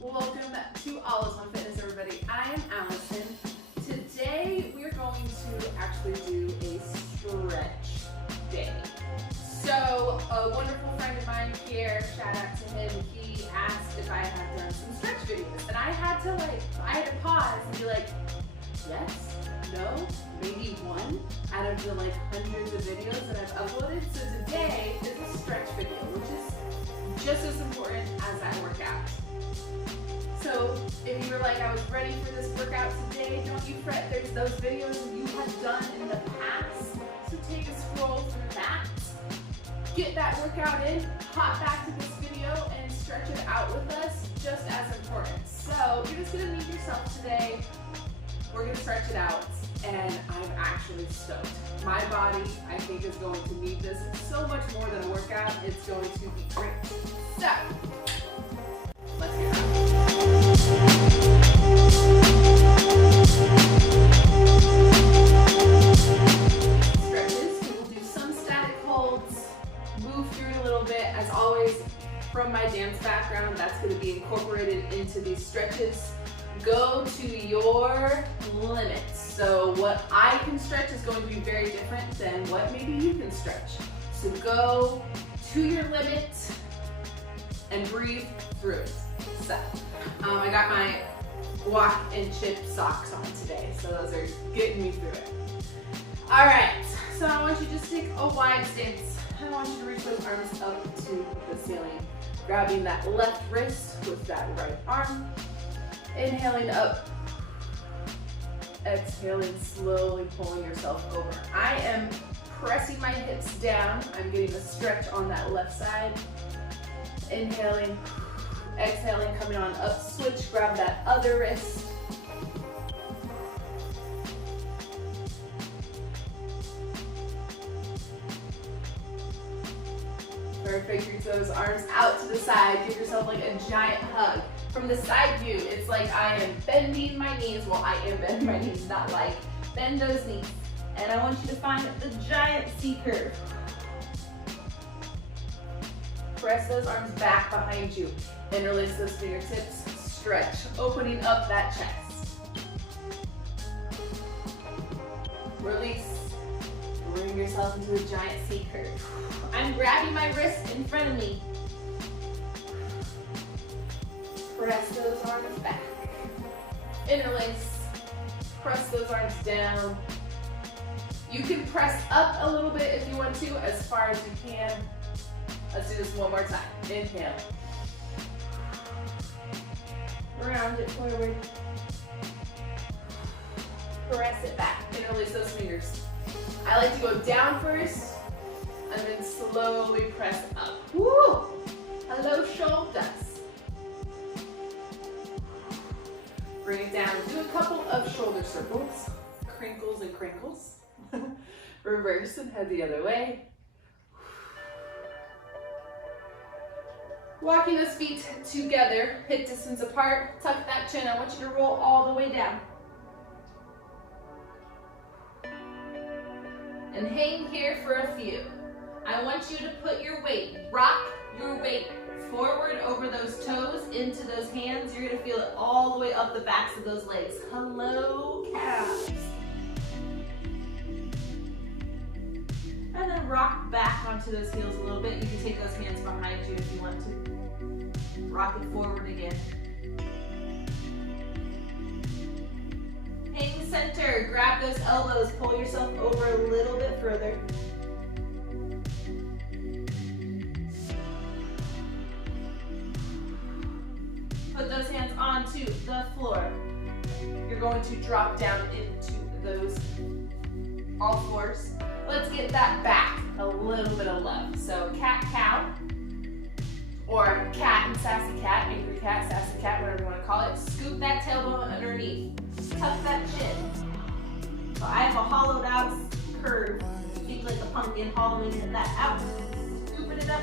Welcome to All.is.one.Fitness, everybody. I am Allison. Today we are going to actually do a stretch day. So a wonderful friend of mine, Pierre, shout out to him, he asked if I had done some stretch videos. And I had to pause and be like, yes, no, maybe one out of the hundreds of videos that I've uploaded. So today is a stretch video, which is just as important as that workout. So if you were like, I was ready for this workout today, don't you fret, there's those videos you have done in the past. So take a scroll through that, get that workout in, hop back to this video and stretch it out with us, just as important. So you're just gonna meet yourself today. We're gonna stretch it out, and I'm actually stoked. My body, I think, is going to need this so much more than a workout. It's going to be great. So, let's get started. Stretches, we will do some static holds, move through it a little bit. As always, from my dance background, that's gonna be incorporated into these stretches. Go to your limits. So what I can stretch is going to be very different than what maybe you can stretch. So go to your limit and breathe through. So I got my walk and chip socks on today, so those are getting me through it. All right, so I want you to just take a wide stance. I want you to reach those arms up to the ceiling, grabbing that left wrist with that right arm. Inhaling up, exhaling, slowly pulling yourself over. I am pressing my hips down. I'm getting a stretch on that left side. Inhaling, exhaling, coming on up, switch, grab that other wrist. Perfect, reach those arms out to the side. Give yourself like a giant hug. From the side view, it's like I am bending my knees. Well, I am bending my knees, not like. Bend those knees. And I want you to find the giant C curve. Press those arms back behind you. Interlace those fingertips. Stretch, opening up that chest. Release. Bring yourself into a giant C curve. I'm grabbing my wrist in front of me. Press those arms back. Interlace. Press those arms down. You can press up a little bit if you want to, as far as you can. Let's do this one more time. Inhale. Round it forward. Press it back. Interlace those fingers. I like to go down first, and then slowly press up. Woo! Hello, shoulders. Bring it down. Do a couple of shoulder circles. Crinkles and crinkles. Reverse and head the other way. Walking those feet together, hip distance apart. Tuck that chin. I want you to roll all the way down. And hang here for a few. I want you to put your weight, rock your weight forward over those toes, into those hands. You're gonna feel it all the way up the backs of those legs. Hello, calves. And then rock back onto those heels a little bit. You can take those hands behind you if you want to. Rock it forward again. Hang center, grab those elbows, pull yourself over a little bit further. Put those hands onto the floor. You're going to drop down into those all fours. Let's get that back a little bit of love. So cat cow, or cat and sassy cat, angry cat, sassy cat, whatever you want to call it. Scoop that tailbone underneath. Tuck that chin. So I have a hollowed out curve. Feet like a pumpkin, hollowing that out. Scooping it up.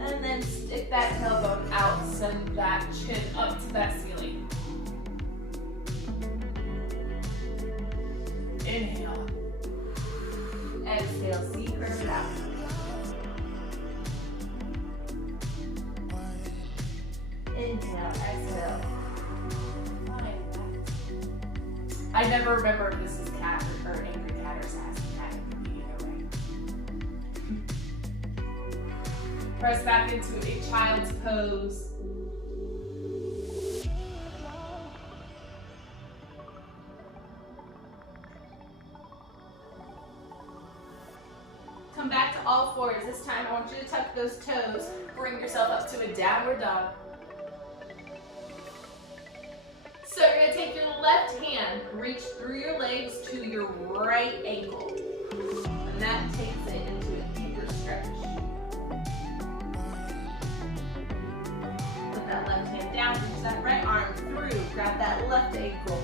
And then stick that tailbone out, send that chin up to that ceiling. Inhale. Exhale, C curve it out. Inhale, exhale. I never remember if this is cat or angry cat or sassy cat. Either way. Press back into a child's pose. Come back to all fours. This time I want you to tuck those toes. Bring yourself up to a downward dog. So you're going to take your left hand, reach through your legs to your right ankle. And that takes it into a deeper stretch. Put that left hand down, reach that right arm through, grab that left ankle.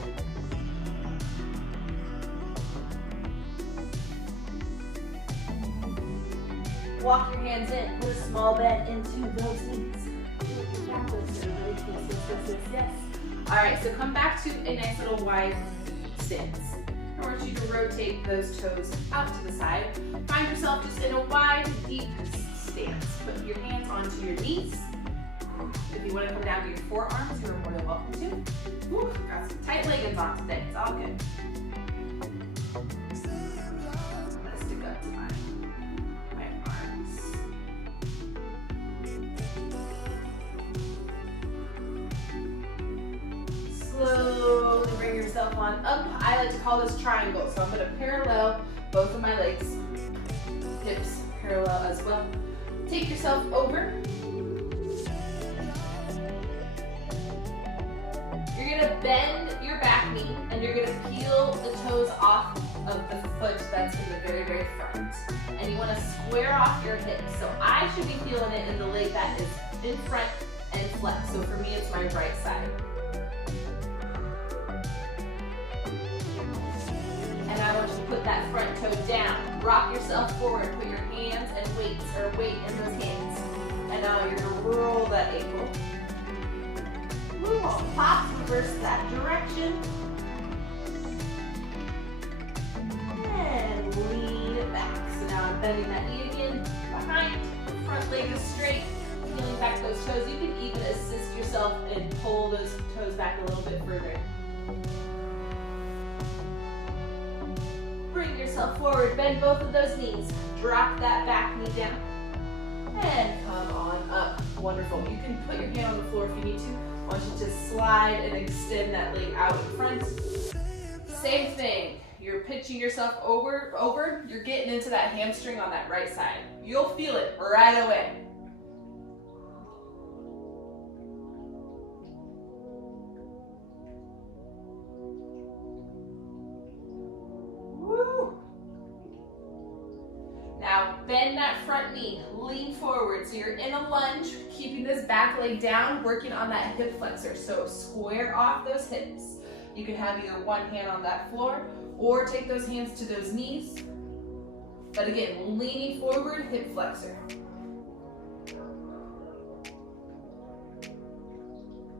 Walk your hands in, put a small bend into those knees. Yes. All right, so come back to a nice little wide stance. I want you to rotate those toes out to the side. Find yourself just in a wide, deep stance. Put your hands onto your knees. If you want to come down to your forearms, you are more than welcome to. Whew, got some tight leggings on today, it's all good. I'm gonna stick up to my arms. Slowly bring yourself on up. I like to call this triangle, so I'm going to parallel both of my legs, hips parallel as well. Take yourself over. You're going to bend your back knee and you're going to peel the toes off of the foot that's in the very, very front. And you want to square off your hips. So I should be feeling it in the leg that is in front and flexed. So for me, it's my right side. And I want you to put that front toe down. Rock yourself forward. Put your hands and weight in those hands. And now you're going to roll that ankle. Move on. Pop, reverse that direction. And lean it back. So now I'm bending that knee again. Behind. Front leg is straight. Peeling back those toes. You can even assist yourself and pull those toes back a little bit further. Bring yourself forward, bend both of those knees. Drop that back knee down. And come on up. Wonderful. You can put your hand on the floor if you need to. I want you to slide and extend that leg out in front. Same thing. You're pitching yourself over. You're getting into that hamstring on that right side. You'll feel it right away. Now bend that front knee, lean forward. So you're in a lunge, keeping this back leg down, working on that hip flexor. So square off those hips. You can have either one hand on that floor or take those hands to those knees. But again, leaning forward, hip flexor.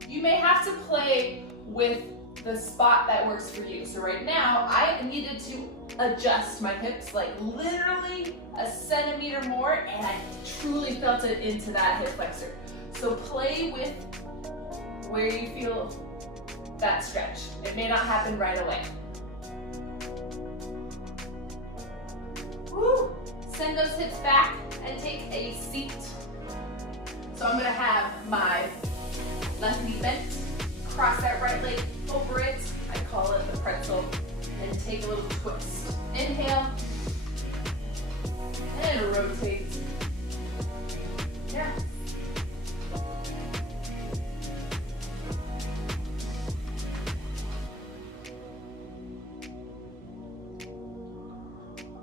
You may have to play with the spot that works for you. So right now, I needed to adjust my hips like literally a centimeter more, and I truly felt it into that hip flexor. So play with where you feel that stretch. It may not happen right away. Woo. Send those hips back and take a seat. So I'm gonna have my left knee bent, cross that right leg over it. I call it the pretzel. And take a little twist. Inhale. And rotate. Yeah.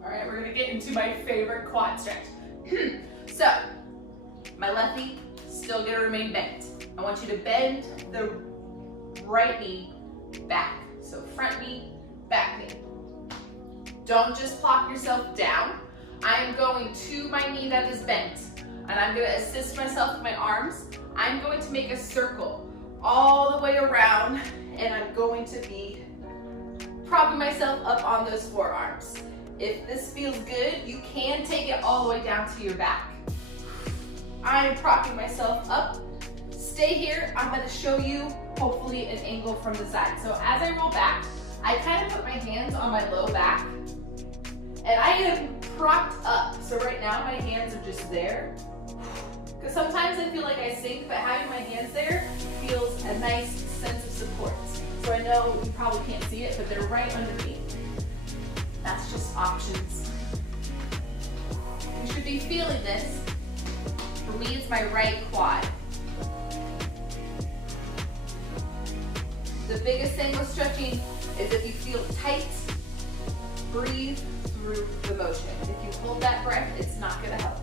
All right, we're gonna get into my favorite quad stretch. So, my left knee still gonna remain bent. I want you to bend the right knee back. So front knee, back knee. Don't just plop yourself down. I am going to my knee that is bent, and I'm going to assist myself with my arms. I'm going to make a circle all the way around, and I'm going to be propping myself up on those forearms. If this feels good, you can take it all the way down to your back. I am propping myself up, stay here. I'm gonna show you hopefully an angle from the side. So as I roll back, I kind of put my hands on my low back and I am propped up. So right now my hands are just there. Because sometimes I feel like I sink, but having my hands there feels a nice sense of support. So I know you probably can't see it, but they're right underneath. That's just options. You should be feeling this. For me, it's my right quad. The biggest thing with stretching is if you feel tight, breathe through the motion. If you hold that breath, it's not gonna help.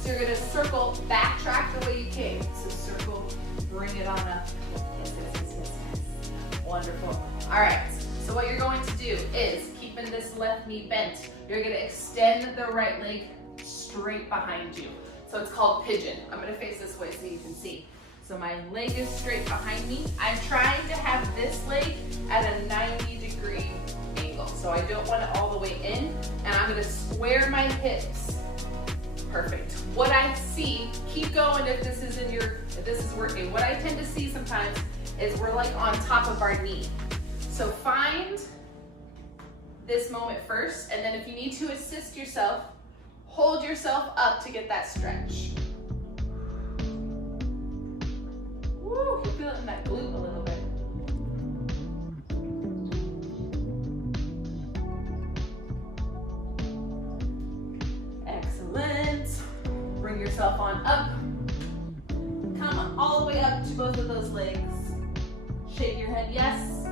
So you're gonna circle, backtrack the way you came. So circle, bring it on up. Yes, yes, yes, yes, yes. Wonderful. All right, so what you're going to do is, keeping this left knee bent, you're gonna extend the right leg straight behind you. So it's called pigeon. I'm gonna face this way so you can see. So my leg is straight behind me. I'm trying to have this leg at a 90-degree angle. So I don't want it all the way in, and I'm gonna square my hips. Perfect. What I see, keep going if this is working. What I tend to see sometimes is we're like on top of our knee. So find this moment first, and then if you need to assist yourself, hold yourself up to get that stretch. Woo, you feel it in that glute a little bit. Excellent. Bring yourself on up. Come all the way up to both of those legs. Shake your head, yes.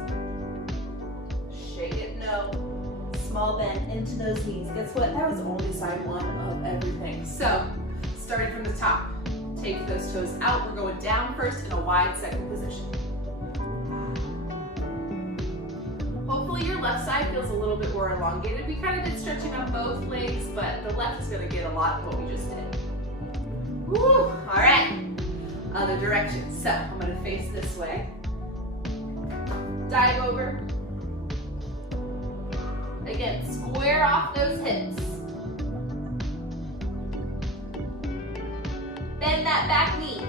Shake it, no. Small bend into those knees. Guess what? That was only side one of everything. So, starting from the top. Take those toes out. We're going down first in a wide second position. Hopefully your left side feels a little bit more elongated. We kind of did stretching on both legs, but the left is going to get a lot of what we just did. Woo! All right. Other direction. So I'm going to face this way. Dive over. Again, square off those hips. Bend that back knee.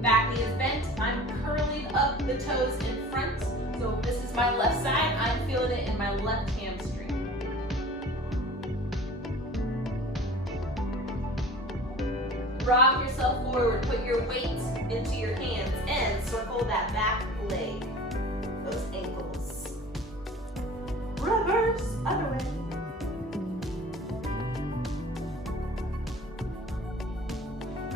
Back knee is bent. I'm curling up the toes in front. So if this is my left side, I'm feeling it in my left hamstring. Rock yourself forward. Put your weight into your hands and circle that back leg. Those ankles. Reverse, other way.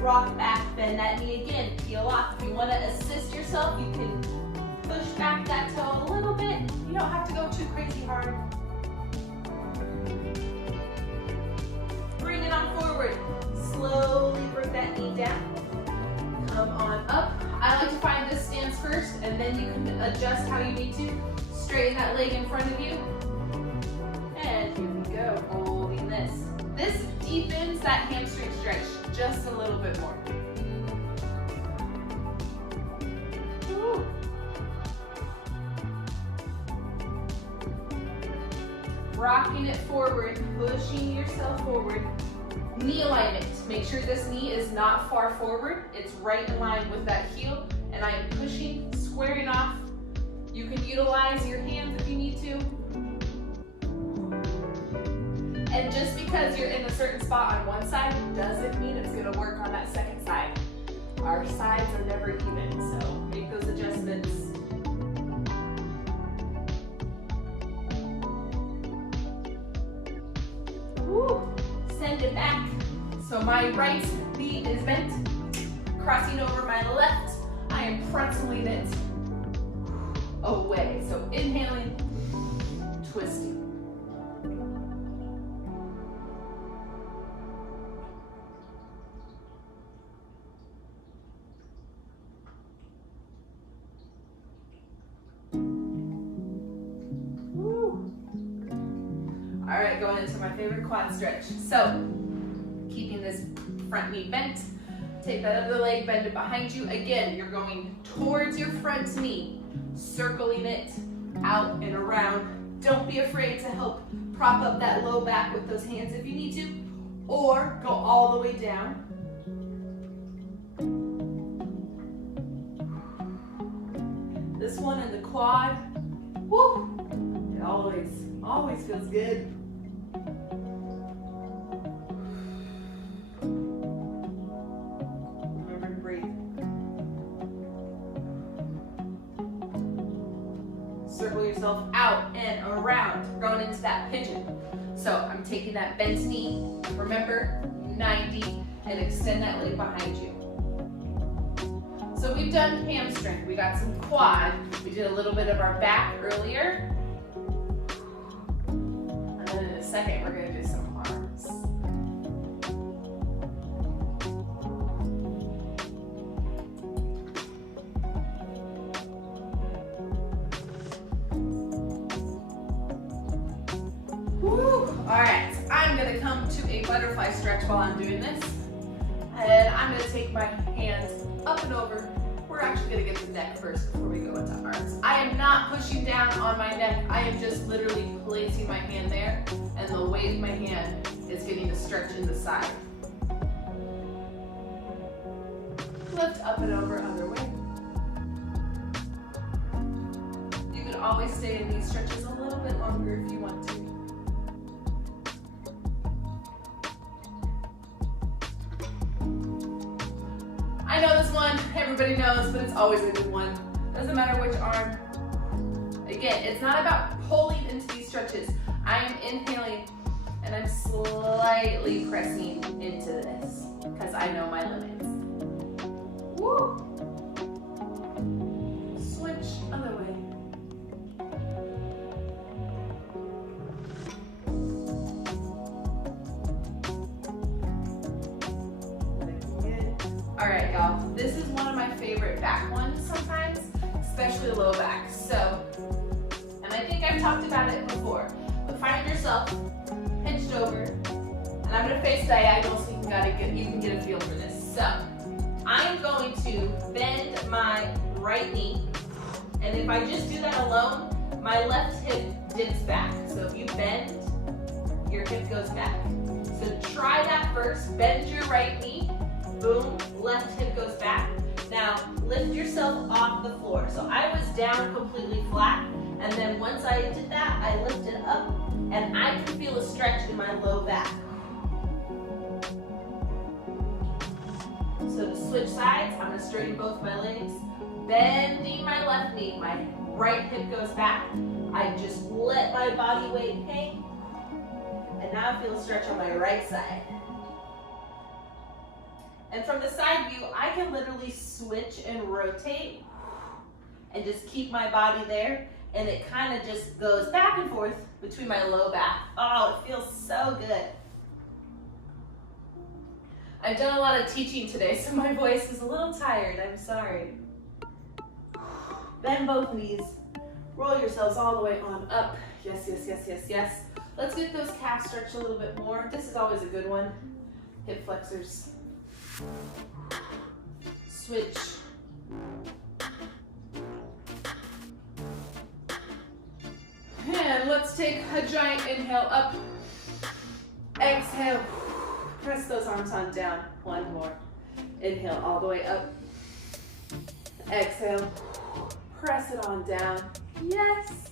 Rock back, bend that knee again, peel off. If you want to assist yourself, you can push back that toe a little bit. You don't have to go too crazy hard. Bring it on forward. Slowly bring that knee down. Come on up. I like to find this stance first, and then you can adjust how you need to. Straighten that leg in front of you. And here we go, holding this. This deepens that hamstring stretch just a little bit more. Woo. Rocking it forward, pushing yourself forward. Knee alignment. Make sure this knee is not far forward. It's right in line with that heel, and I am pushing, squaring off. You can utilize your hands if you need to. And just because you're in a certain spot on one side doesn't mean it's going to work on that second side. Our sides are never even, so make those adjustments. Woo. Send it back. So my right knee is bent, crossing over my left. I am pretzeling it away. So inhaling, twisting. All right, going into my favorite quad stretch. So, keeping this front knee bent, take that other leg, bend it behind you. Again, you're going towards your front knee, circling it out and around. Don't be afraid to help prop up that low back with those hands if you need to, or go all the way down. this one in the quad. Woo! It always feels good. Remember to breathe. Circle yourself out and around. We're going into that pigeon. So I'm taking that bent knee, remember, 90, and extend that leg behind you. So we've done hamstring, we got some quad, we did a little bit of our back earlier. And then in a second, we're gonna do some arms. Woo. All right, so I'm gonna come to a butterfly stretch while I'm doing this. And I'm gonna take my hands up and over. We're actually gonna get the neck first before we go into arms. I am not pushing down on my neck. I am just literally placing my hand there, and the weight of my hand is getting to stretch in the side. Lift up and over, other way. You can always stay in these stretches a little bit longer if you want to. I know this one, everybody knows, but it's always a good one. Doesn't matter which arm. Again, it's not about pulling into these stretches. I am inhaling and I'm slightly pressing into this because I know my limits. Woo! Switch other way. All right, y'all, this is one of my favorite back ones sometimes, especially low back. So, and I think I've talked about it before, but find yourself pinched over, and I'm gonna face diagonal so you can get a feel for this. So, I am going to bend my right knee, and if I just do that alone, my left hip dips back. So if you bend, your hip goes back. So try that first, bend your right knee, boom, left hip goes back. Now, lift yourself off the floor. So I was down completely flat, and then once I did that, I lifted up, and I can feel a stretch in my low back. So to switch sides, I'm gonna straighten both my legs, bending my left knee, my right hip goes back. I just let my body weight hang, and now I feel a stretch on my right side. And from the side view, I can literally switch and rotate and just keep my body there. And it kind of just goes back and forth between my low back. Oh, it feels so good. I've done a lot of teaching today, so my voice is a little tired. I'm sorry. Bend both knees. Roll yourselves all the way on up. Yes, yes, yes, yes, yes. Let's get those calves stretched a little bit more. This is always a good one. Hip flexors. Switch. And let's take a giant inhale up. Exhale. Press those arms on down. One more. Inhale all the way up. Exhale. Press it on down. Yes.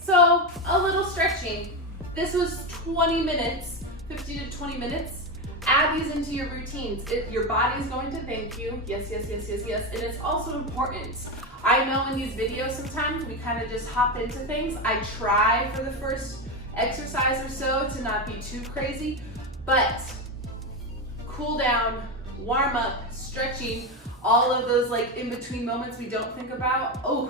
So a little stretching. This was 20 minutes, 15 to 20 minutes. Add these into your routines. Your body is going to thank you. Yes, yes, yes, yes, yes. And it's also important. I know in these videos sometimes we kind of just hop into things. I try for the first exercise or so to not be too crazy, but cool down, warm up, stretching, all of those like in between moments we don't think about. Oh,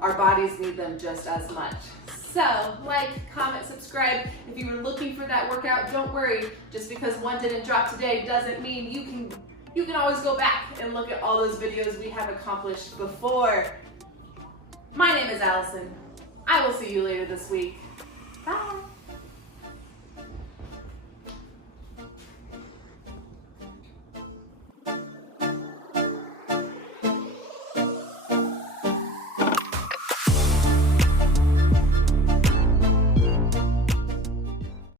our bodies need them just as much. So, like, comment, subscribe. If you were looking for that workout, don't worry. Just because one didn't drop today doesn't mean you can always go back and look at all those videos we have accomplished before. My name is Allison. I will see you later this week. Bye.